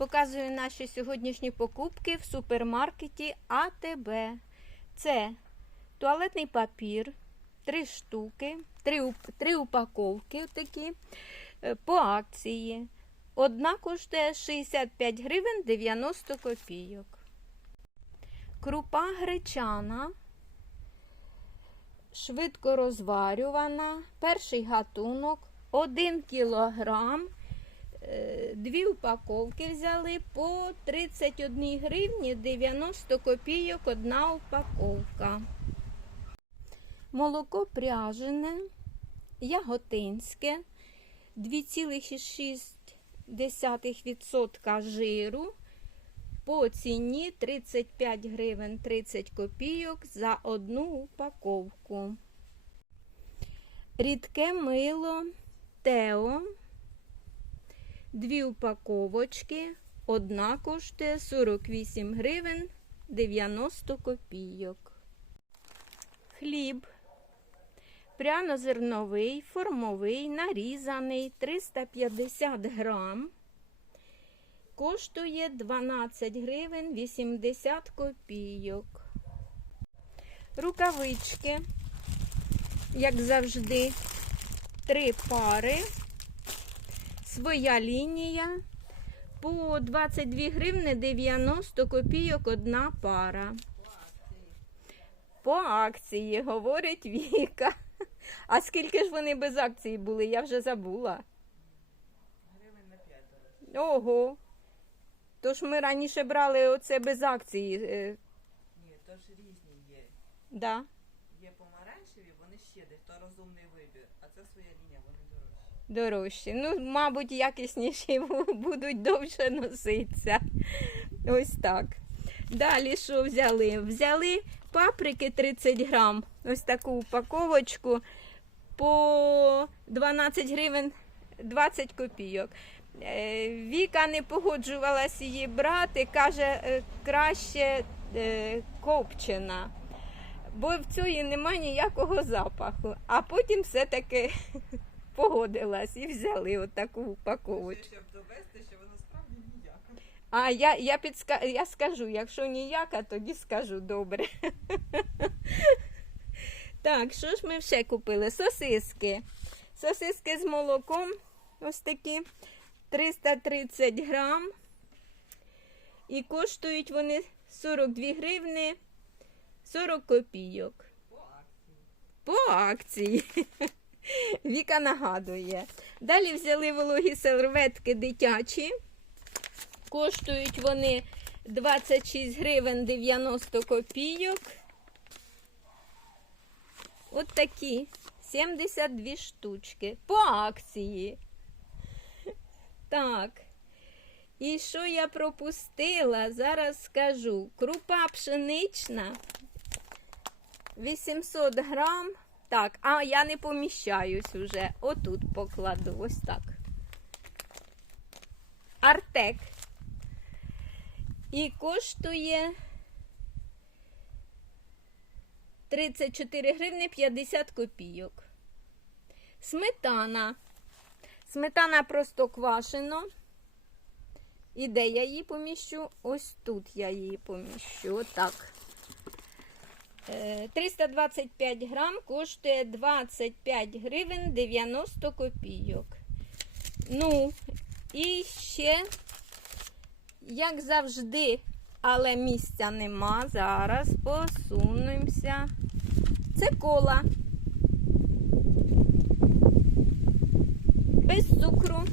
Показую наші сьогоднішні покупки в супермаркеті АТБ. Це туалетний папір, три штуки, три, три упаковки такі е, по акції. Одна коштує 65 гривень 90 копійок. Крупа гречана, швидко розварювана, перший гатунок, 1 кілограм. Е, Дві упаковки взяли по 31 гривні 90 копійок одна упаковка. Молоко пряжене, яготинське, 2,6% жиру. По ціні 35 гривень 30 копійок за одну упаковку. Рідке мило Тео. Дві упаковочки. Одна коштує 48 гривень 90 копійок. Хліб. Прянозерновий, формовий, нарізаний 350 грам. Коштує 12 гривень 80 копійок. Рукавички, як завжди, три пари своя лінія. По 22 гривни 90 копійок одна пара. По акції, говорить Віка. А скільки ж вони без акції були? Я вже забула. Гривень на 5. Ого. Тож ми раніше брали оце без акції. е, Ні, то ж різні є. Да. Є помаранчеві, вони ще десь, то розумний вибір. А це своя лінія, вони дорожчі. Ну, мабуть, якісніші будуть довше носитися. Ось так. Далі що взяли? Взяли паприки 30 грам. Ось таку упаковочку по 12 гривень 20 копійок. Е, Віка не погоджувалась її брати, каже, е, краще е, копчена, бо в цієї немає ніякого запаху. А потім все-таки погодилась і взяли отаку упаковочку. Це щоб довести, що воно справді ніяке. А я, я, підска... я скажу, якщо ніяка, тоді скажу добре. Так, що ж ми ще купили? Сосиски. Сосиски з молоком. Ось такі 330 грам. І коштують вони 42 гривни 40 копійок. По акції. По акції. Віка нагадує. Далі взяли вологі серветки дитячі. Коштують вони 26 гривень 90 копійок. От такі 72 штучки. По акції. Так. І що я пропустила? Зараз скажу. Крупа пшенична 800 грам. Так, а я не поміщаюсь уже. Отут покладу. Ось так. Артек. І коштує 34 гривни 50 копійок. Сметана. Сметана просто квашено. І де я її поміщу? Ось тут я її поміщу. Отак. Е, 325 грам коштує 25 гривень 90 копійок. Ну, і ще, як завжди, але місця нема. Зараз посунемося. Це кола. Без цукру.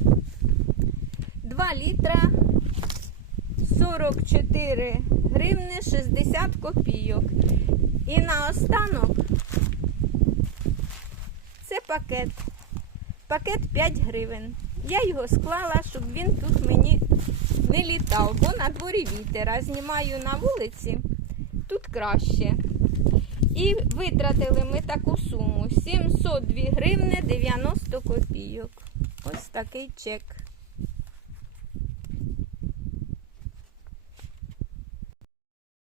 2 літра 44 гривни 60 копійок. І наостанок це пакет. Пакет 5 гривень. Я його склала, щоб він тут мені не літав, бо на дворі вітер, а знімаю на вулиці, тут краще. І витратили ми таку суму 702 гривни 90 копійок. Ось такий чек.